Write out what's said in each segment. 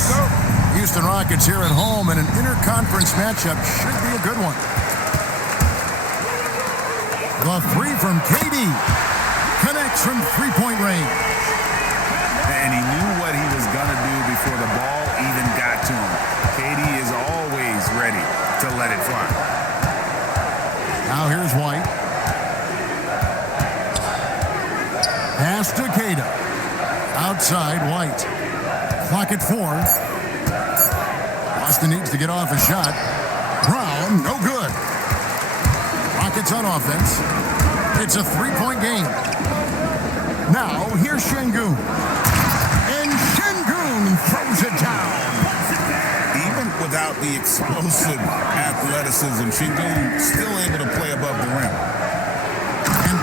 playoffs. Houston Rockets here at home, and an interconference matchup should be a good one. The three from KD connects from three-point range. And he knew what he was going to do before the ball even got to him. KD is always ready to let it fly. Now here's White. Pass to Cada. Outside, White. Clock at 4. Boston needs to get off a shot. Brown, no good. Rockets on offense. It's a three-point game. Now, here's Şengün. And Şengün throws it down. Even without the explosive athleticism, Şengün still able to play above the rim. And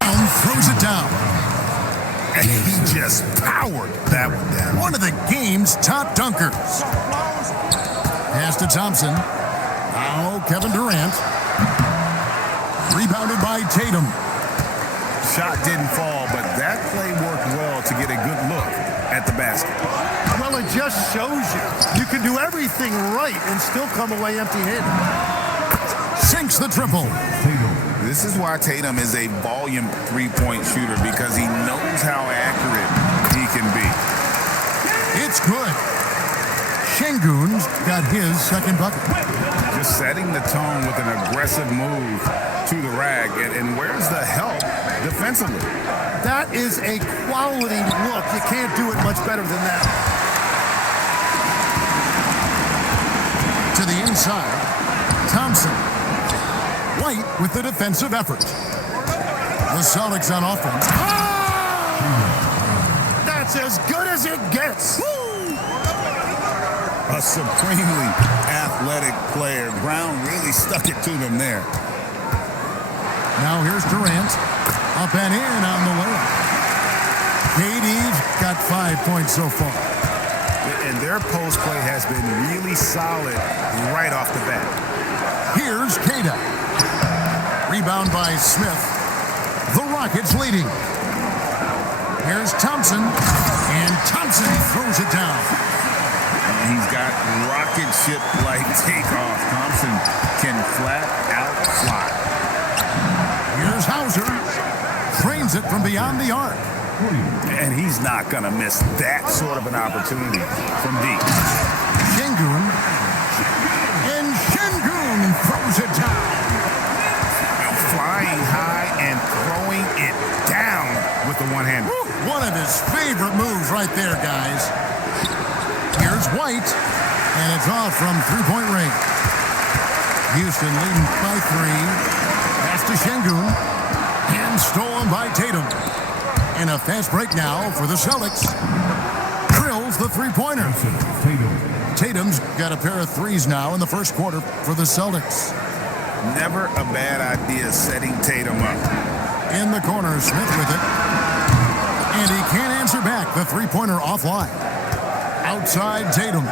Brown throws it down. And he just powered that one down. One of the game's top dunkers. Pass to Thompson. Now Kevin Durant. Rebounded by Tatum. Shot didn't fall, but that play worked well to get a good look at the basket. Well, it just shows you can do everything right and still come away empty-handed. Sinks the triple. This is why Tatum is a volume three-point shooter, because he knows how accurate he can be. It's good. Şengün's got his second bucket. Just setting the tone with an aggressive move to the rack. And where's the help defensively? That is a quality look. You can't do it much better than that. To the inside, Thompson. White with the defensive effort. The Celtics on offense. That's as good as it gets. A supremely athletic player. Brown really stuck it to them there. Now here's Durant. Up and in on the layup. KD's got 5 points so far. And their post play has been really solid right off the bat. Here's Cada. Rebound by Smith. The Rockets leading. Here's Thompson. And Thompson throws it down. He's got rocket ship-like takeoff. Thompson can flat out fly. Here's Hauser. Trains it from beyond the arc. And he's not going to miss that sort of an opportunity from deep. Şengün. And Şengün throws it down. Flying high and throwing it down with the one-hander. One of his favorite moves right there, guys. Here's White, and it's off from three-point range. Houston leading by 3. Pass to Şengün, and stolen by Tatum. And a fast break now for the Celtics. Drills the three-pointer. Tatum's got a pair of threes now in the first quarter for the Celtics. Never a bad idea setting Tatum up. In the corner, Smith with it. And he can't answer back. The three-pointer offline. Outside Tatum.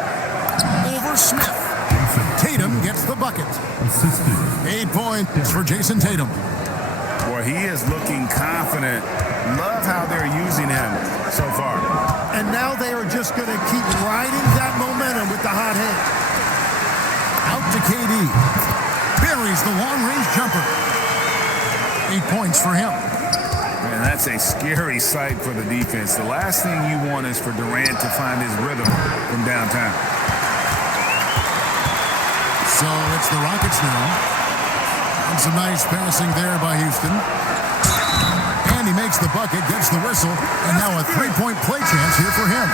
Over Smith. Tatum gets the bucket. 8 points for Jason Tatum. Boy, he is looking confident. Love how they're using him so far. And now they are just going to keep riding that momentum with the hot hand. Out to KD. Buries the long-range jumper. 8 points for him. Man, that's a scary sight for the defense. The last thing you want is for Durant to find his rhythm from downtown. So it's the Rockets now. And some nice passing there by Houston. And he makes the bucket, gets the whistle, and now a three-point play chance here for him.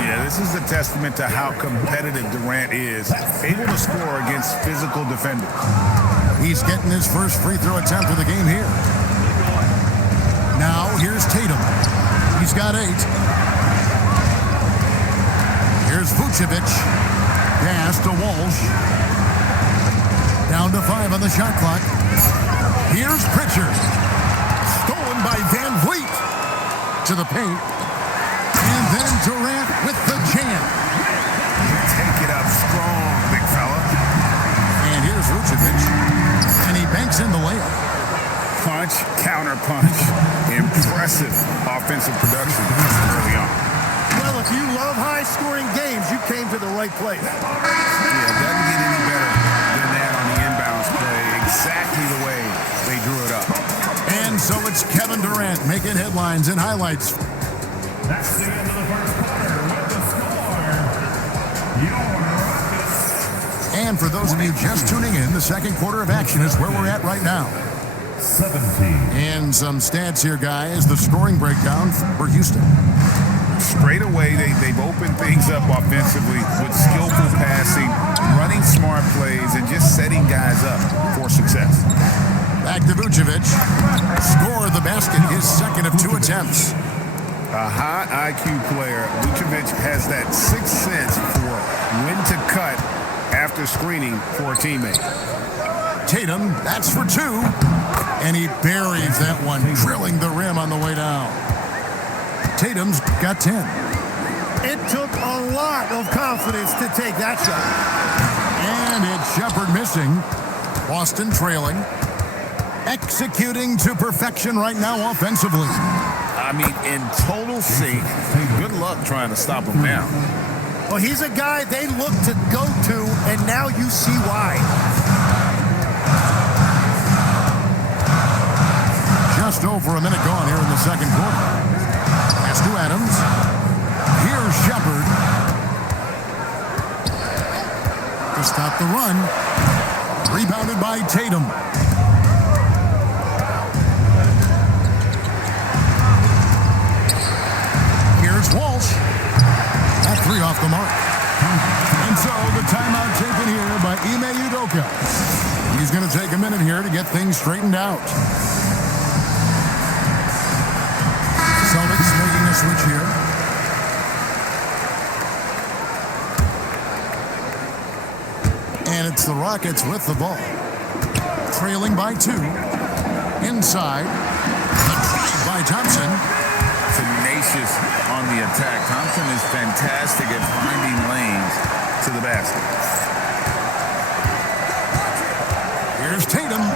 Yeah, this is a testament to how competitive Durant is, able to score against physical defenders. He's getting his first free throw attempt of the game here. Now, here's Tatum. He's got 8. Here's Vucevic. Pass to Walsh. Down to 5 on the shot clock. Here's Pritchard. Stolen by Van Vliet. To the paint. And then Durant with the jam. Take it up strong, big fella. And here's Vucevic. And he banks in the layup. Oh, punch, counter punch. Impressive offensive production early on. Well, if you love high-scoring games, you came to the right place. Yeah, it doesn't get any better than that on the inbounds play. Exactly the way they drew it up. And so it's Kevin Durant making headlines and highlights. That's the end of the first quarter with the score. Your Rockets. And for those of you just tuning in, the second quarter of action is where we're at right now. 17. And some stats here, guys. The scoring breakdown for Houston. Straight away, they've opened things up offensively with skillful passing, running smart plays, and just setting guys up for success. Back to Vucevic. Scored the basket, his second of 2 attempts. A high IQ player, Vucevic has that sixth sense for when to cut after screening for a teammate. Tatum, that's for 2. And he buries that one, drilling the rim on the way down. Tatum's got 10. It took a lot of confidence to take that shot. And it's Shepherd missing. Boston trailing. Executing to perfection right now offensively. I mean, in total sync. Good luck trying to stop him now. Well, he's a guy they look to go to, and now you see why. Just over a minute gone here in the second quarter. Pass to Adams. Here's Shepherd. To stop the run. Rebounded by Tatum. Here's Walsh. That 3 off the mark. And so the timeout taken here by Ime Udoka. He's going to take a minute here to get things straightened out. Celtics making a switch here. And it's the Rockets with the ball. Trailing by 2. Inside. The drive by Thompson. Tenacious on the attack. Thompson is fantastic at finding lanes to the basket. Here's Tatum.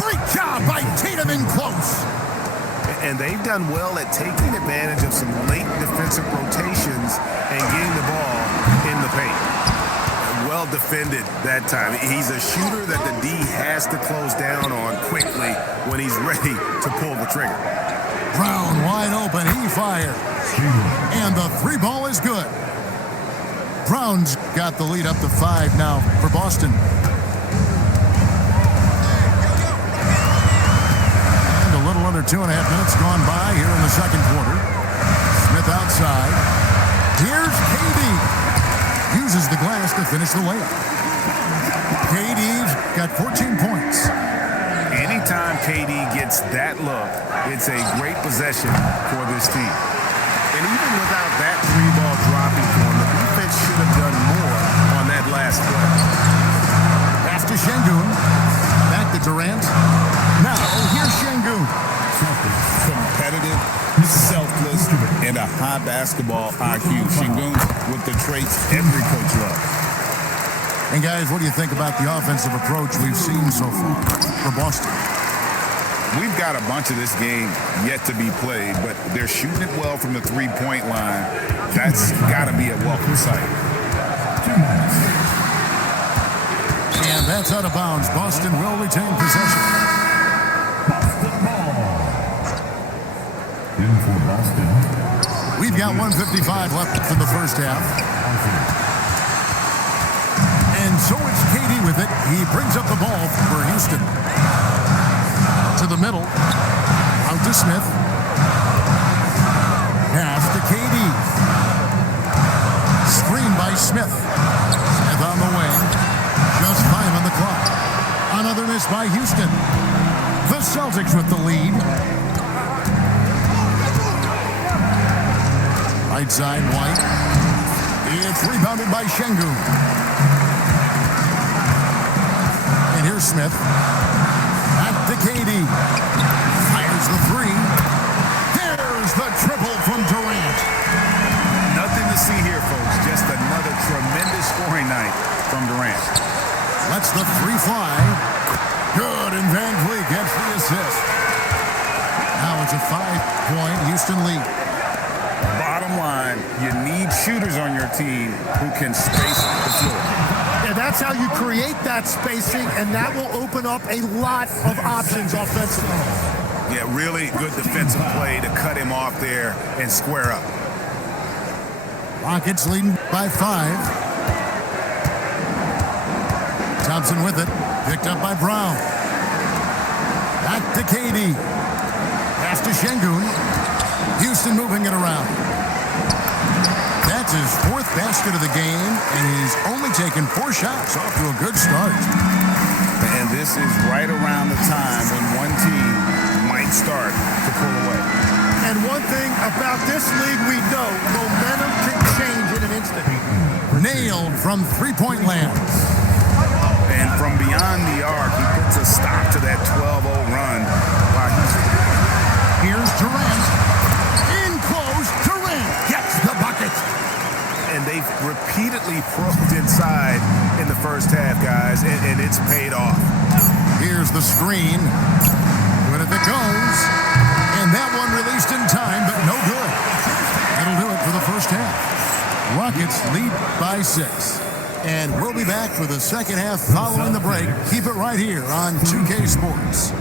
Great job by Tatum in close. And they've done well at taking advantage of some late defensive rotations and getting the ball in the paint. Well defended that time. He's a shooter that the D has to close down on quickly when he's ready to pull the trigger. Brown wide open. He fires. And the 3 ball is good. Brown's got the lead up to 5 now for Boston. Under 2.5 minutes gone by here in the second quarter. Smith outside. Here's KD. Uses the glass to finish the layup. KD's got 14 points. Anytime KD gets that look, it's a great possession for this team. And even without that 3-ball dropping for him, the defense should have done more on that last play. Pass to Şengün. Back to Durant. Now here's Şengün. Competitive, selfless, and a high basketball IQ. Şengün with the traits every coach loves. And guys, what do you think about the offensive approach we've seen so far for Boston? We've got a bunch of this game yet to be played, but they're shooting it well from the 3-point line. That's got to be a welcome sight. And that's out of bounds. Boston will retain possession. In for Boston. We've got 1:55 left in the first half. And so it's KD with it. He brings up the ball for Houston. To the middle. Out to Smith. Pass to KD. Screen by Smith. Smith on the wing. Just 5 on the clock. Another miss by Houston. The Celtics with the lead. Right side, White. It's rebounded by Şengün. And here's Smith. Back to KD. Fires the 3. There's the triple from Durant. Nothing to see here, folks. Just another tremendous scoring night from Durant. Lets the 3 fly. Good, and Van Vliet gets the assist. a 5-point Houston lead. Bottom line, you need shooters on your team who can space the floor. Yeah, that's how you create that spacing, and that will open up a lot of options offensively. Yeah, really good defensive play to cut him off there and square up. Rockets leading by 5. Thompson with it. Picked up by Brown. Back to KD. Pass to Şengün. Houston moving it around. That's his 4th basket of the game, and he's only taken 4 shots. Off to a good start. And this is right around the time when one team might start to pull away. And one thing about this league we know, momentum can change in an instant. Nailed from three-point land. And from beyond the arc, he puts a stop to that 12-0 run. Here's Durant. In close, Durant gets the bucket. And they've repeatedly probed inside in the first half, guys, and it's paid off. Here's the screen. Good if it goes. And that one released in time, but no good. That'll do it for the first half. Rockets lead by 6. And we'll be back for the second half following the break. Keep it right here on 2K Sports.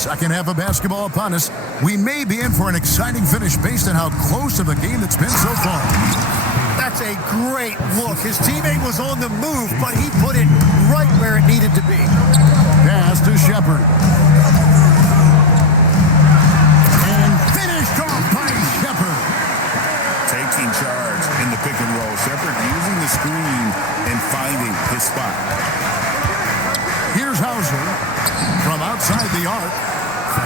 Second half of basketball upon us. We may be in for an exciting finish based on how close of a game it's been so far. That's a great look. His teammate was on the move, but he put it right where it needed to be. Pass to Shepherd. And finished off by Shepherd. Taking charge in the pick and roll. Shepherd using the screen and finding his spot. Here's Hauser from outside the arc.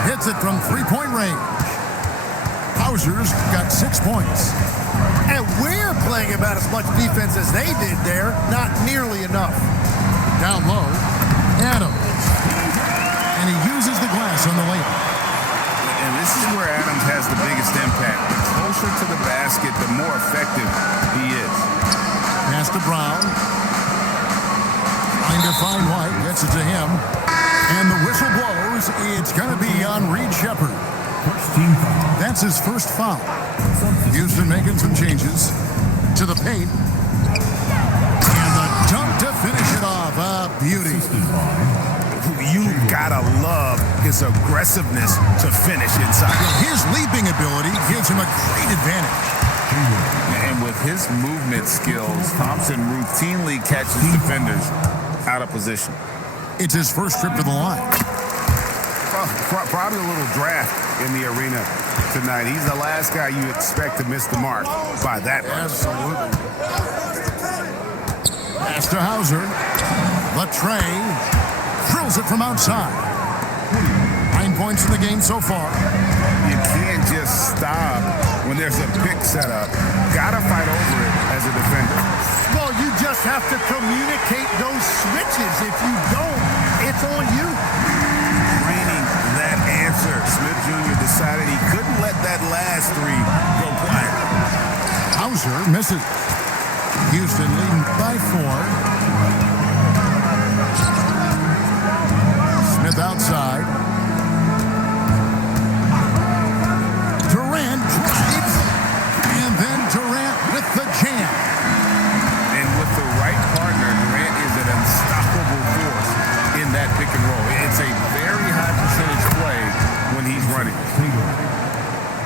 Hits it from three-point range. Hauser's got 6 points. And we're playing about as much defense as they did there. Not nearly enough. Down low, Adams. And he uses the glass on the layup. And this is where Adams has the biggest impact. The closer to the basket, the more effective he is. Pass to Brown. Trying to find White. Gets it to him. And the whistle blows. It's going to be on Reed Shepherd. That's his first foul. Houston making some changes to the paint. And the dunk to finish it off. A beauty. You've got to love his aggressiveness to finish inside. His leaping ability gives him a great advantage. And with his movement skills, Thompson routinely catches defenders out of position. It's his first trip to the line. Probably a little draft in the arena tonight. He's the last guy you expect to miss the mark by that much. Absolutely. Pass to Hauser. Latre drills it from outside. 9 points in the game so far. You can't just stop when there's a pick set up. Gotta fight over it as a defender. Well, you just have to communicate those switches. If you don't, it's on you. Draining that answer. Smith Jr. decided he couldn't let that last 3 go quiet. Hauser misses. Houston leading by 4. Smith outside. Durant drives. And then Durant with the jam. And with the right partner, Durant is an unstoppable force in that pick and roll. It's a very high percentage play when he's running.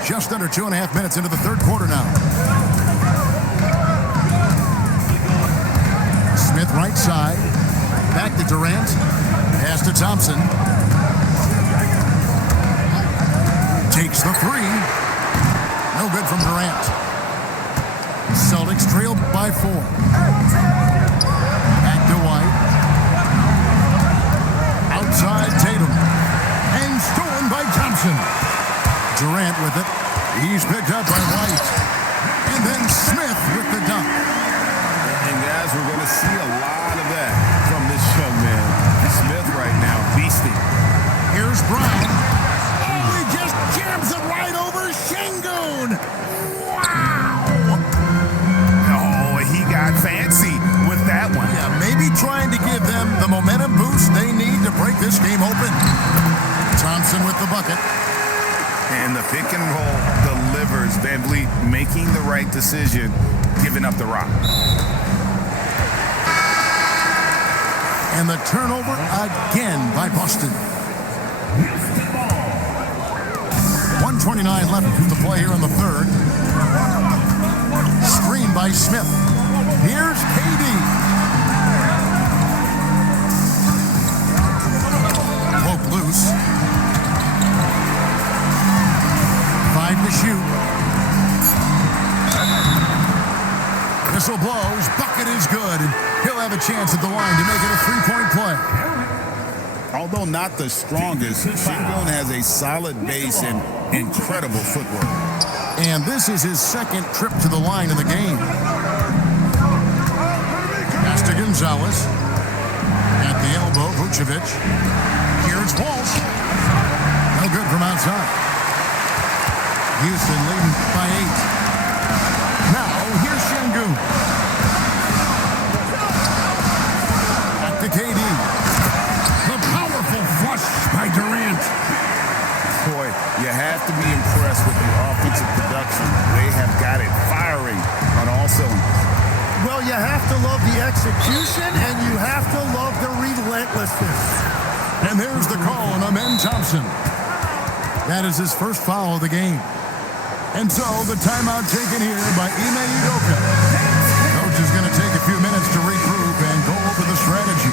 Just under 2.5 minutes into the third quarter now. Smith right side. Back to Durant. Pass to Thompson. Takes the 3. No good from Durant. Celtics trailed by 4. Back to White. Outside Tatum. And stolen by Thompson. Durant with it. He's picked up by White. And then Smith with the dunk. And guys, we're going to see a lot of that from this young man. Smith right now, beasting. Here's Brown. Oh, he just jams it right over Şengün. Wow. Oh, he got fancy with that one. Yeah, maybe trying to give them the momentum boost they need to break this game open. Thompson Thompson with the bucket. And the pick and roll delivers. VanVleet making the right decision, giving up the rock. And the turnover again by Boston. 1:29 left to play here in the third. Screen by Smith. Here's KD. Poke loose. 5 to shoot. Whistle blows. Bucket is good. And he'll have a chance at the line to make it a three-point play. Although not the strongest, Sengun has a solid base and incredible footwork. And this is his second trip to the line in the game. Pass to Gonzalez. At the elbow, Vucevic. Here's Walsh. No good from outside. Houston leading by 8. Now, here's Sengun. Back to KD. The powerful flush by Durant. Boy, you have to be impressed with the offensive production. They have got it firing on all cylinders. Well, you have to love the execution, and you have to love the relentlessness. And there's the call on Amen Thompson. That is his first foul of the game. And so the timeout taken here by Ime Udoka. Coach is going to take a few minutes to regroup and go over the strategy.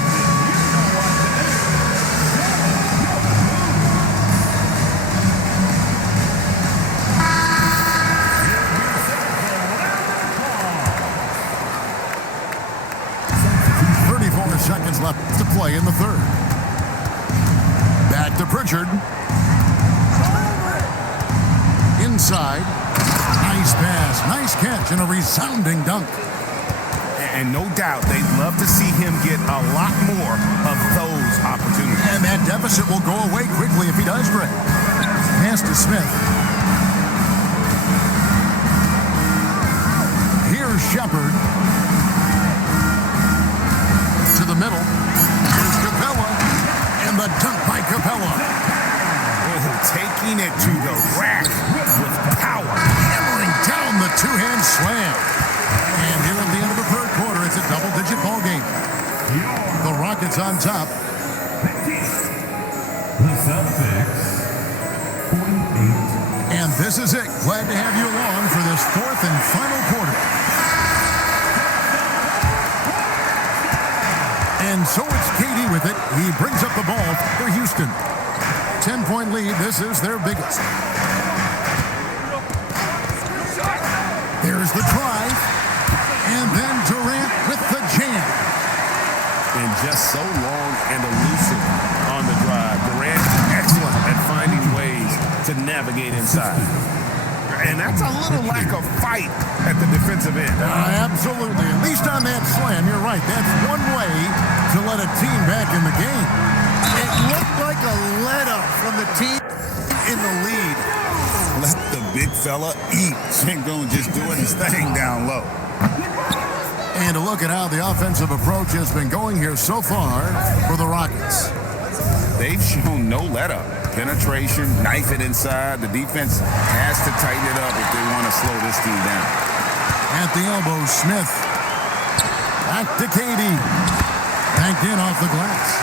Seconds left to play in the third. Back to Pritchard. Inside. Nice pass. Nice catch and a resounding dunk. And no doubt they'd love to see him get a lot more of those opportunities. And that deficit will go away quickly if he does great. Pass to Smith. Here's Shepard. To the middle. Here's Capella. And the dunk by Capella. Oh, taking it to the rack with power. Hammering down the two-hand slam. And here at the end of the third quarter, it's a double-digit ball game. The Rockets on top. The Celtics, 48. And this is it. Glad to have you along for this fourth and final quarter. And so it's KD with it. He brings up the ball for Houston. 10-point lead. This is their biggest. There's the drive. And then Durant with the jam. And just so long and elusive on the drive. Durant, excellent at finding ways to navigate inside. And that's a little lack of fight at the defensive end. Absolutely. At least on that slam, you're right. That's one way to let a team back in the game. It looked like a let-up from the team in the lead. Let the big fella eat. Sengun just doing his thing down low. And to look at how the offensive approach has been going here so far for the Rockets. They've shown no let-up. Penetration, knife it inside. The defense has to tighten it up if they want to slow this team down. At the elbow, Smith. Back to KD. Banked in off the glass.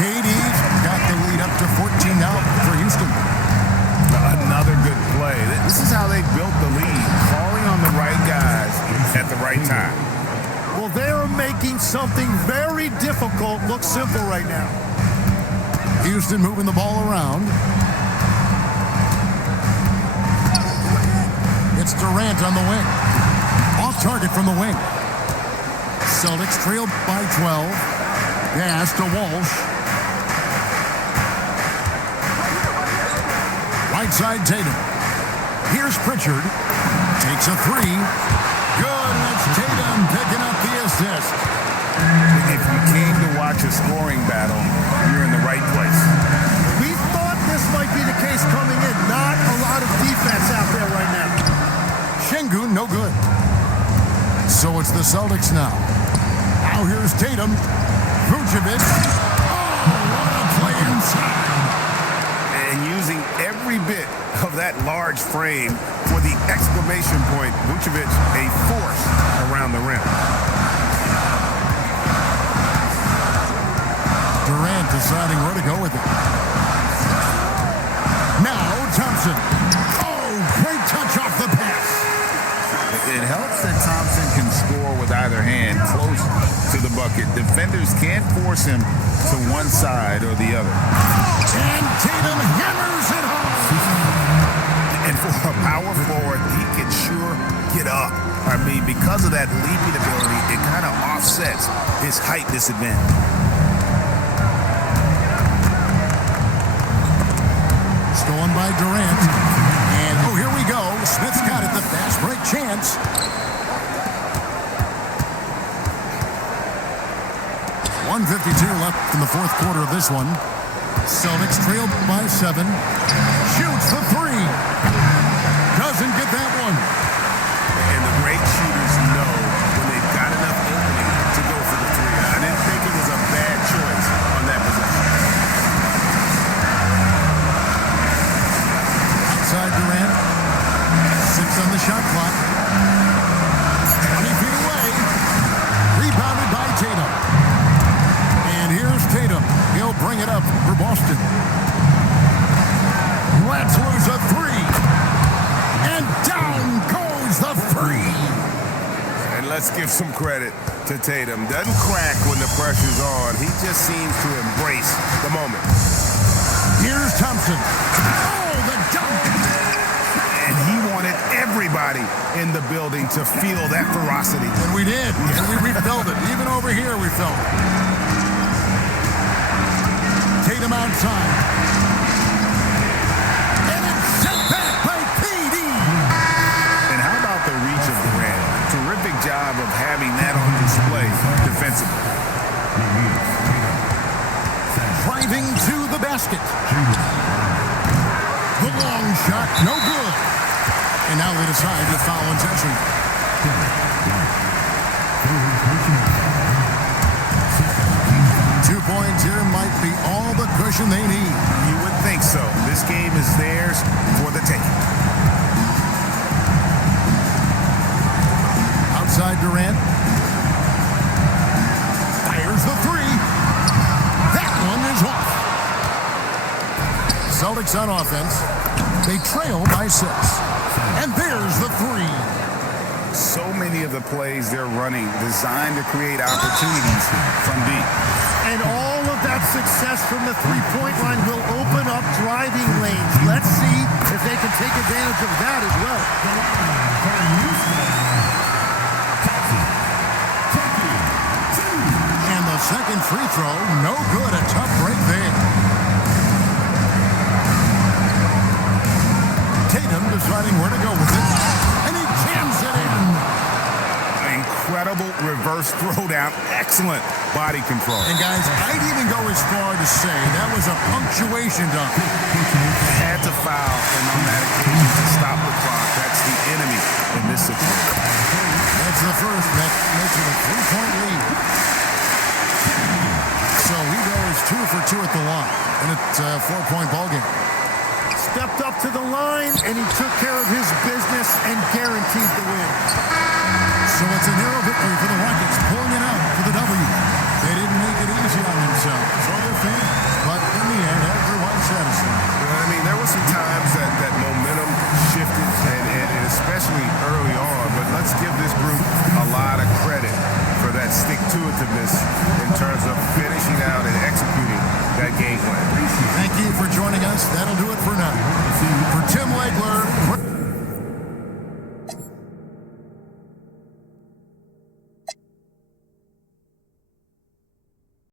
KD's got the lead up to 14 now for Houston. Another good play. This is how they built the lead. Calling on the right guys at the right time. Well, they are making something very difficult look simple right now. Houston moving the ball around. It's Durant on the wing. Off target from the wing. Celtics trail by 12. Pass to Walsh. Right side Tatum. Here's Pritchard. Takes a three. Good. That's Tatum picking up the assist. If you came to watch a scoring battle, you're in the right place. We thought this might be the case coming in. Not a lot of defense out there right now. Sengun, no good. So it's the Celtics now. Now here's Tatum. Vucevic. Oh, what a play inside. frame for the exclamation point. Vucevic, a force around the rim. Durant deciding where to go with it. Now Thompson. Oh, great touch off the pass. It helps that Thompson can score with either hand close to the bucket. Defenders can't force him to one side or the other. And Tatum hammers it home. And for a power forward, he can sure get up. I mean, because of that leaping ability, it kind of offsets his height disadvantage. Stolen by Durant. And, oh, here we go. Smith's got it. The fast break chance. .152 left in the fourth quarter of this one. Celtics trailed by 7. Shoots the 3. Doesn't get that one. And the great shooters know when they've got enough opening to go for the 3. I didn't think it was a bad choice on that possession. Outside Durant. 6 on the shot clock. 20 feet away. Rebounded by Tatum. And here's Tatum. He'll bring it up for Boston. Let's lose a 3. And down goes the 3. And let's give some credit to Tatum. Doesn't crack when the pressure's on. He just seems to embrace the moment. Here's Thompson. Oh, the dunk. And he wanted everybody in the building to feel that ferocity. And we did. And we felt it. Even over here, we felt it. Tatum outside. And it's sent back by KD. And how about the reach of Durant? Terrific job of having that on display defensively. Driving to the basket. The long shot, no good. And now they decide to foul intention. 2 points here might be all the cushion they need. You would think so. This game is theirs for the taking. Outside Durant. Fires the 3. That one is off. Celtics on offense. They trail by 6. And there's the 3. So many of the plays they're running designed to create opportunities from deep. And all of that success from the three-point line will open up driving lanes. Let's see if they can take advantage of that as well. And the second free throw, no good. A tough break there. Tatum deciding where to go with it. And he jams it in. Incredible reverse throwdown. Excellent body control. And guys, I'd even go as far to say that was a punctuation dunk. Had to foul, and on that occasion to stop the clock. That's the enemy in this situation. That's the first. That makes it a 3-point lead. So he goes 2 for 2 at the line. And it's a 4-point ball game. Stepped up to the line, and he took care of his business and guaranteed the win. So it's a narrow victory for the Rockets, pulling it out for the W. They didn't make it easy on themselves or their fans, but in the end, everyone's satisfied. I mean, there were some times that momentum shifted, and especially early on, but let's give this group a lot of credit for that stick-to-itiveness in terms of finishing out and executing that game plan. Thank you for joining us. That'll do it for now.